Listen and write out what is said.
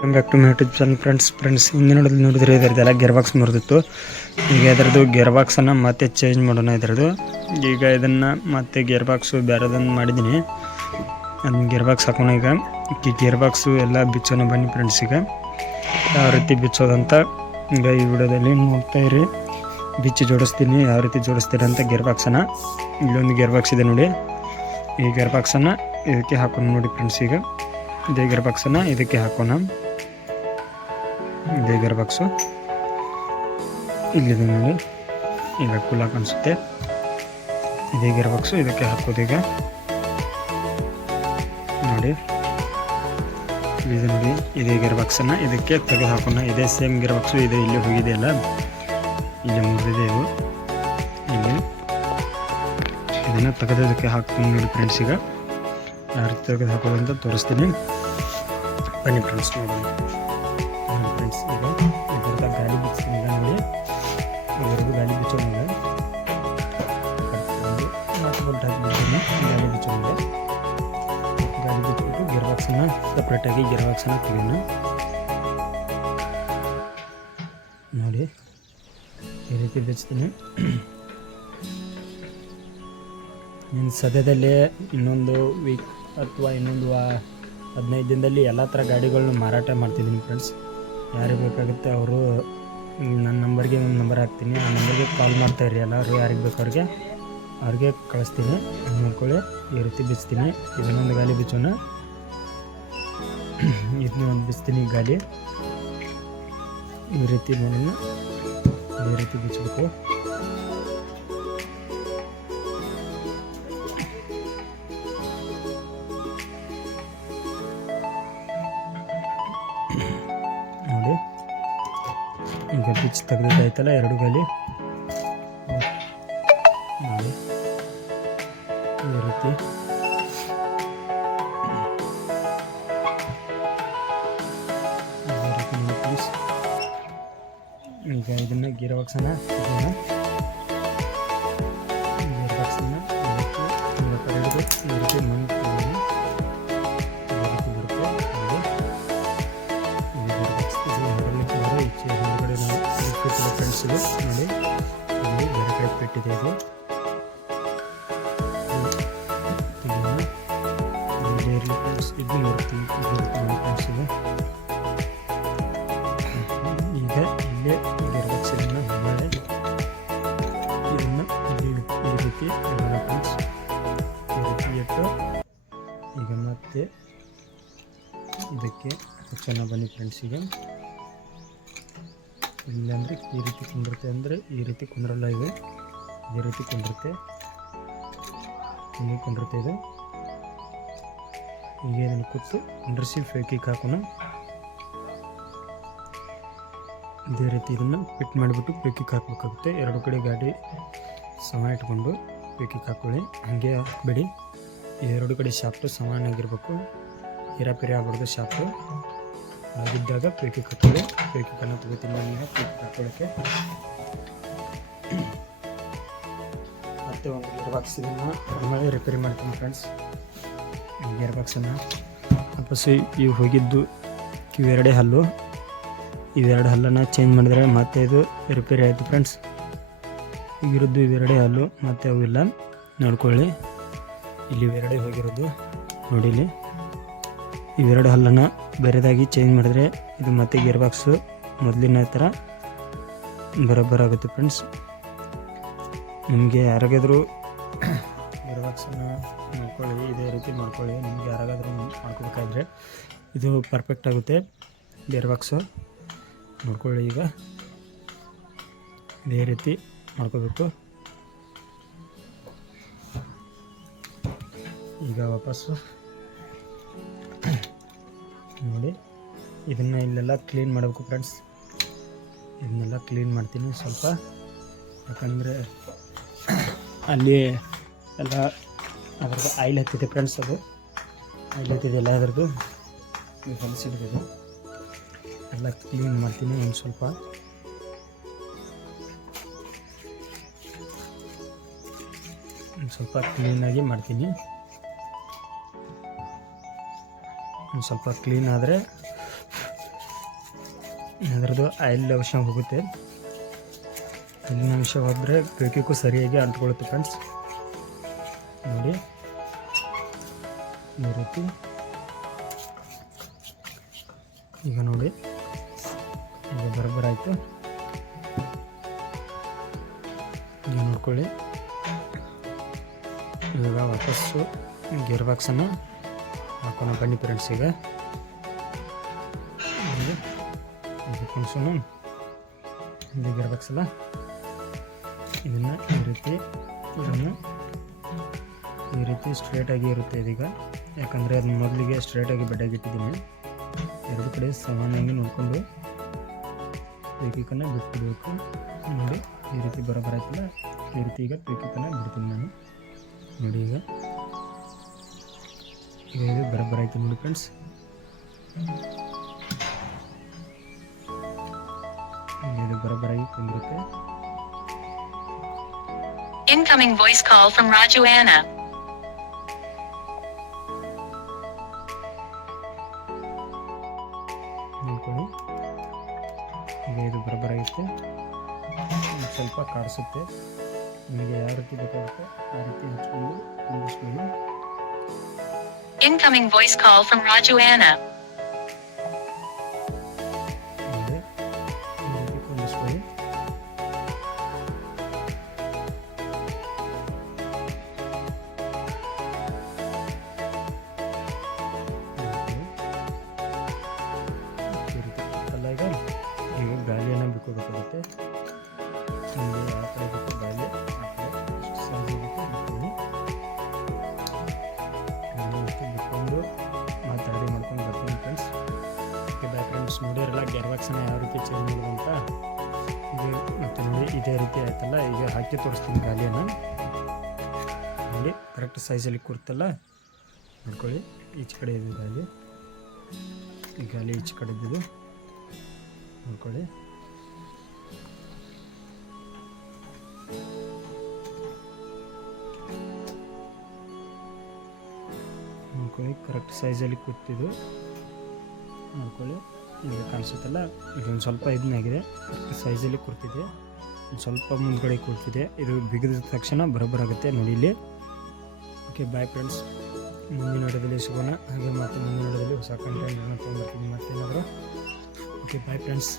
Welcome back to my YouTube channel friends friends ಹಿಂದೆ ನೋಡಿದ್ರೆ ನೋಡಿದ್ರೆ ಇದರದ್ದೆಲ್ಲ ಗೇರ್ ಬಾಕ್ಸ್ ಮುರಿದಿತ್ತು. ಈಗ ಇದರದ್ದು ಗೇರ್ ಬಾಕ್ಸನ್ನು ಮತ್ತೆ ಚೇಂಜ್ ಮಾಡೋಣ ಇದರದ್ದು. ಈಗ ಇದನ್ನು ಮತ್ತೆ ಗೇರ್ ಬಾಕ್ಸು ಬೇರೆದನ್ನು ಮಾಡಿದ್ದೀನಿ. ಅದನ್ನ ಗೇರ್ ಬಾಕ್ಸ್ ಹಾಕೋಣ ಈಗ. ಈ ಗೇರ್ ಬಾಕ್ಸು ಎಲ್ಲ ಬಿಚ್ಚೋಣ ಬನ್ನಿ ಫ್ರೆಂಡ್ಸ್ ಈಗ. ಯಾವ ರೀತಿ ಬಿಚ್ಚೋದಂತ ಈಗ ಈ ವಿಡಿಯೋದಲ್ಲಿ ನೋಡ್ತಾ ಇರಿ. ಬಿಚ್ಚಿ ಜೋಡಿಸ್ತೀನಿ, ಯಾವ ರೀತಿ ಜೋಡಿಸ್ತೀರ ಅಂತ ಗೇರ್ ಇಲ್ಲೊಂದು ಗೇರ್ ಬಾಕ್ಸ್ ಇದೆ ನೋಡಿ. ಈ ಗೇರ್ ಬಾಕ್ಸನ್ನು ಇದಕ್ಕೆ ಹಾಕೋಣ ನೋಡಿ ಫ್ರೆಂಡ್ಸ್ ಈಗ. ಇದೇ ಗೇರ್ ಬಾಕ್ಸನ್ನು ಇದಕ್ಕೆ ಹಾಕೋಣ. ಇದೇ ಬಾಕ್ಸು. ಇಲ್ಲಿದೆ ನೋಡಿ. ಈಗ ಕೂಲಾಕ್ ಅನಿಸುತ್ತೆ ಇದೇ ಬಾಕ್ಸು ಇದಕ್ಕೆ ಹಾಕೋದು ಈಗ. ನೋಡಿ. ಇಲ್ಲಿದೆ ನೋಡಿ ಇದೇ ಗೇರ್ ಬಾಕ್ಸನ್ನು ಇದಕ್ಕೆ ತೆಗೆದು ಹಾಕೋಣ. ಇದೇ ಸೇಮ್ ಗೇರ್ ಬಾಕ್ಸು, ಇದೆ ಇಲ್ಲಿ ಹೋಗಿದೆ ಅಲ್ಲ. ಇಲ್ಲಿ ಮುರಿದಿದೆ ಇದು ಇಲ್ಲಿ. ಇದನ್ನು ತೆಗೆದು ಇದಕ್ಕೆ ಹಾಕ್ತೀನಿ ನೋಡಿ ಫ್ರೆಂಡ್ಸ್ ಈಗ. ಯಾರು ತೆಗೆದು ಹಾಕೋದಂತ ತೋರಿಸ್ತೀನಿ. ಬನ್ನಿ ಫ್ರೆಂಡ್ಸ್ ನೋಡೋಣ. ನೋಡಿ ಫ್ರೆಂಡ್ಸ್ ಈಗ ಇದರಿಂದ ಗಾಳಿ ಬಿಚ್ಚಿನ ಈಗ ನೋಡಿ. ಇದರದ್ದು ಗಾಳಿ ಈಗ ಒಂದು ನಾಲ್ಕು ಬೋಲ್ಟ್ ಸಪ್ರೇಟಾಗಿ ಗೇರ್ ಬಾಕ್ಸನ್ನು ತೆಗೆಯೋಣ ನೋಡಿ, ಈ ರೀತಿ ಬಿಚ್ತೀನಿ. ಇನ್ನು ಸದ್ಯದಲ್ಲೇ ಇನ್ನೊಂದು ವೀಕ್ ಅಥವಾ ಇನ್ನೊಂದು ಹದಿನೈದು ದಿನದಲ್ಲಿ ಎಲ್ಲ ಥರ ಗಾಡಿಗಳನ್ನ ಮಾರಾಟ ಮಾಡ್ತಿದ್ದೀನಿ ಫ್ರೆಂಡ್ಸ್ ಯಾರಿಗೆ ಬೇಕಾಗುತ್ತೆ ಅವರು ನನ್ನ ನಂಬರ್ಗೆ ನಿಮ್ಮ ನಂಬರ್ ಹಾಕ್ತೀನಿ. ಆ ನಂಬರ್ಗೆ ಕಾಲ್ ಮಾಡ್ತಾಯಿರಿ ಎಲ್ಲರೂ, ಯಾರಿಗೆ ಬೇಕು ಅವ್ರಿಗೆ. ಅವ್ರಿಗೆ ಕಳಿಸ್ತೀನಿ. ನೋಡ್ಕೊಳ್ಳಿ. ಈ ರೀತಿ ಬಿಚ್ತೀನಿ. ಇದನ್ನೊಂದು ಗಾಲಿ ಬಿಚ್ಚೋಣ. ಇದನ್ನ ಒಂದು ಬಿಚ್ತೀನಿ ಗಾಲಿ ಈ ರೀತಿ ನೋಡೋಣ. ಈ ರೀತಿ ಬಿಚ್ಚಬೇಕು ಈಗ ಬಿಚ್ ತೆಗೆದಿದ್ದಾಯ್ತಲ್ಲ ಎರಡು ಗಾಲಿ. ನೋಡಿ ಈ ಈಗ ಇದನ್ನ ಗೀರ್ ಬಾಕ್ಸನ್ನ ಫ್ರೆಂಡ್ಸ್ ಇದು ನೋಡ್ತೀವಿ ಇದು ಫ್ರೆಂಡ್ಸ್ ಈಗ ಇಲ್ಲೇ ಇದನ್ನು ರೀತಿ ಇಡೋಣ ಫ್ರೆಂಡ್ಸ್ ಈ ಈಗ ಮತ್ತೆ ಇದಕ್ಕೆ ಚೆನ್ನಾಗಿ ಬನ್ನಿ ಫ್ರೆಂಡ್ಸ್ ಈಗ ಇಲ್ಲಾಂದರೆ ಈ ರೀತಿ ಕುಂದಿರುತ್ತೆ ಅಂದರೆ ಈ ರೀತಿ ಕುಂದ್ರಲ್ಲ ಇವೆ ಈ ರೀತಿ ಕುಂದಿರುತ್ತೆ ಹಿಂಗೆ ಕುಂದಿರುತ್ತೆ ಇದು ಈಗ ಇದನ್ನು ಕೂತು ಕುಂಡ್ರಿಸಿ ಫೇಕಿಗೆ ಹಾಕೋಣ. ಇದೇ ರೀತಿ ಇದನ್ನು ಫಿಟ್ ಮಾಡಿಬಿಟ್ಟು ಪೇಕಿಗೆ ಹಾಕಬೇಕಾಗುತ್ತೆ. ಎರಡು ಕಡೆ ಗಾಡಿ ಸಮ ಇಟ್ಕೊಂಡು ಪೇಕಿಗೆ ಹಾಕೊಳ್ಳಿ. ಹಾಗೆ ಬಿಡಿ. ಎರಡು ಕಡೆ ಶಾಪ್ಟು ಸಮಾನಾಗಿರ್ಬೇಕು ಹಿರಾಪಿರಿ ಆಗ್ಬಾರ್ದು ಶಾಪು ಆಗಿದ್ದಾಗ ಪೇಕಿಗೆ ಹಾಕೊಳ್ಳಿ. ಕಣ್ಣು ತೆಗಿತೀನಿ ನಾನು ಪೇಕಿಗೆ ಹಾಕೊಳ್ಳೋಕ್ಕೆ ಮತ್ತೆ ಒಂದು ಆಮೇಲೆ ರಿಪೇರಿ ಮಾಡ್ತೀನಿ ಫ್ರೆಂಡ್ಸ್ ಗೇರ್ ಬಾಕ್ಸನ್ನು ವಾಪಸ್ ಇವು ಹೋಗಿದ್ದು ಇವೆರಡೇ ಹಲ್ಲು. ಇವೆರಡು ಹಲ್ಲನ್ನು ಚೇಂಜ್ ಮಾಡಿದರೆ ಮತ್ತೆ ಇದು ರಿಪೇರಿ ಆಯಿತು ಫ್ರೆಂಡ್ಸ್ ಈಗಿರೋದು ಇವೆರಡೇ ಹಲ್ಲು, ಮತ್ತೆ ಅವಿಲ್ಲ ನೋಡ್ಕೊಳ್ಳಿ. ಇಲ್ಲಿ ಇವೆರಡೇ ಹೋಗಿರೋದು. ನೋಡಿಲಿ. ಇಲ್ಲಿ ಇವೆರಡು ಹಲ್ಲನ್ನು ಬೇರೆದಾಗಿ ಚೇಂಜ್ ಮಾಡಿದ್ರೆ ಇದು ಮತ್ತೆ ಗೇರ್ ಬಾಕ್ಸು ಮೊದಲಿನ ಥರ ಬರೋಬ್ಬರಾಗುತ್ತೆ ಫ್ರೆಂಡ್ಸ್ ನಿಮಗೆ ಯಾರಿಗಾದರೂ ಗೇರ್ ಮಾಡ್ಕೊಳ್ಳಿ ನೋಡ್ಕೊಳ್ಳಿ, ಇದೇ ರೀತಿ ಮಾಡ್ಕೊಳ್ಳಿ. ನಿಮಗೆ ಯಾರಿಗಾದ್ರೂ ಮಾಡ್ಕೋಬೇಕಾದ್ರೆ ಇದು ಪರ್ಫೆಕ್ಟ್ ಆಗುತ್ತೆ. ಇರುವಕ್ಷ ನೋಡ್ಕೊಳ್ಳಿ ಈಗ. ಇದೇ ರೀತಿ ಮಾಡ್ಕೋಬೇಕು. ಈಗ ವಾಪಸ್ಸು ನೋಡಿ, ಇದನ್ನು ಇಲ್ಲೆಲ್ಲ ಕ್ಲೀನ್ ಮಾಡಬೇಕು ಫ್ರೆಂಡ್ಸ್ ಇದನ್ನೆಲ್ಲ ಕ್ಲೀನ್ ಮಾಡ್ತೀನಿ ಸ್ವಲ್ಪ. ಯಾಕಂದರೆ ಅಲ್ಲಿ ಎಲ್ಲ ಅದ್ರದ್ದು ಆಯಿಲ್ ಹತ್ತಿದೆ ಫ್ರೆಂಡ್ಸ್ ಅದು. ಆಯಿಲ್ ಹತ್ತಿದೆ ಎಲ್ಲ ಅದ್ರದ್ದು. ಹೊಲಿಸಿಡ್ಬೋದು ಎಲ್ಲ ಕ್ಲೀನ್ ಮಾಡ್ತೀನಿ ಒಂದು ಸ್ವಲ್ಪ. ಒಂದು ಸ್ವಲ್ಪ ಕ್ಲೀನಾಗಿ ಮಾಡ್ತೀನಿ. ಒಂದು ಸ್ವಲ್ಪ ಕ್ಲೀನ್ ಆದರೆ ಅದರದ್ದು ಆಯಿಲ್ ಅಂಶ ಹೋಗುತ್ತೆ. ಆಯಿಲಿನ ಅಂಶ ಹೋದರೆ ಬೇಕಿಗೂ ಸರಿಯಾಗಿ ಅಂಟ್ಕೊಳ್ಳುತ್ತೆ ಫ್ರೆಂಡ್ಸ್ ನೋಡಿ. ಈ ರೀತಿ. ಈಗ ನೋಡಿ. ಈಗ ಬರ್ಬರ್ ಆಯಿತು. ಈಗ ನೋಡ್ಕೊಳ್ಳಿ. ಇವಾಗ ವಾಪಸ್ಸು ಗೇರ್ ಬಾಕ್ಸನ್ನು ಹಾಕೋಣ ಬನ್ನಿ ಫ್ರೆಂಡ್ಸ್ ಈಗ. ಇಲ್ಲಿ ಕುಣ್ಸೋಣ. ಇದು ಗೇರ್ ಬಾಕ್ಸ್ ಅಲ್ಲ. ಇದನ್ನು ಈ ರೀತಿ ಇದನ್ನು ಈ ರೀತಿ ಸ್ಟ್ರೇಟಾಗಿ ಇರುತ್ತೆ ಇದೀಗ. ಯಾಕಂದರೆ ಅದನ್ನ ಮೊದಲಿಗೆ ಸ್ಟ್ರೇಟಾಗಿ ಬೆಡ್ಡಾಗಿಟ್ಟಿದ್ದೀನಿ ಎರಡು ಕಡೆ ಸಮಾನಾಗಿ ನೋಡಿಕೊಂಡು ಪೀಕಿಕನ್ನು ಬಿಟ್ಬಿಡಬೇಕು. ನೋಡಿ, ಈ ರೀತಿ ಬರೋಬ್ಬರ ಆಯ್ತಲ್ಲ ಈ ರೀತಿ ಈಗ ಪೀಕಿಕನ್ನು ಬಿಡ್ತೀನಿ ನಾನು. ನೋಡಿ ಈಗ. ಈಗ ಇದು ಆಯ್ತು ನೋಡಿ ಫ್ರೆಂಡ್ಸ್ ಇದು ಬರೋಬ್ಬರಾಗಿ ಕುಂದಿರುತ್ತೆ. Incoming voice call from Raju Anna. ಕಾಡಿಸುತ್ತೆ ನಿಮಗೆ ಯಾವ ರೀತಿ ಬೇಕಾಗುತ್ತೆ ಆ ರೀತಿ ಹಚ್ಕೊಂಡು ಕುಂದಿಸ್ಕೊಳ್ಳಿ Incoming voice call from Raju Anna. ನೋಡಿರಲ್ಲ ಗೇರ್ ಬಾಕ್ಸನ್ನ ಯಾವ ರೀತಿ ಚೇಂಜ್ ಮಾಡೋದು ಅಂತ ಇದು ಮತ್ತು ನೋಡಿ ಇದೇ ರೀತಿ ಆಯ್ತಲ್ಲ ಈಗ ಹಾಕಿ ತೋರಿಸ್ತೀನಿ ಗಾಲಿಯನ್ನು ನೋಡಿ ಕರೆಕ್ಟ್ ಸೈಜಲ್ಲಿ ಕೂರ್ತಲ್ಲ ನೋಡ್ಕೊಳ್ಳಿ ಈಚೆ ಕಡೆ ಇದೆ ಗಾಲಿ ಈ ಗಾಲಿ ಈಚೆ ಕಡೆ ಇದ್ದಿದ್ದು ನೋಡ್ಕೊಳ್ಳಿ ಕರೆಕ್ಟ್ ಸೈಜಲ್ಲಿ ಕೂತಿದ್ದು ನೋಡ್ಕೊಳ್ಳಿ ಈಗ ಕಾಣಿಸುತ್ತಲ್ಲ? ಇದೊಂದು ಸ್ವಲ್ಪ ಇದನ್ನಾಗಿದೆ ಸೈಜಲ್ಲಿ ಕೂರ್ತಿದೆ ಒಂದು ಸ್ವಲ್ಪ ಮುಂದ್ಗಡೆ ಕೂರ್ತಿದೆ ಇದು ಬಿಗಿದ ತಕ್ಷಣ ಬರೋಬ್ಬರಾಗುತ್ತೆ ನೋಡಿ ಇಲ್ಲಿ. ಓಕೆ ಬಾಯ್ ಫ್ರೆಂಡ್ಸ್ ಮುಂದಿನ ವಿಡಿಯೋದಲ್ಲಿ ಸಿಗೋಣ. ಹಾಗೆ ಮತ್ತೆ ಮುಂದಿನ ವಿಡಿಯೋದಲ್ಲಿ ಹೊಸ ಕಂಟೆಂಟನ್ನು ತೊಗೊಂಡ್ಬರ್ತೀನಿ ಮತ್ತೇನಾದರೂ? Okay bye friends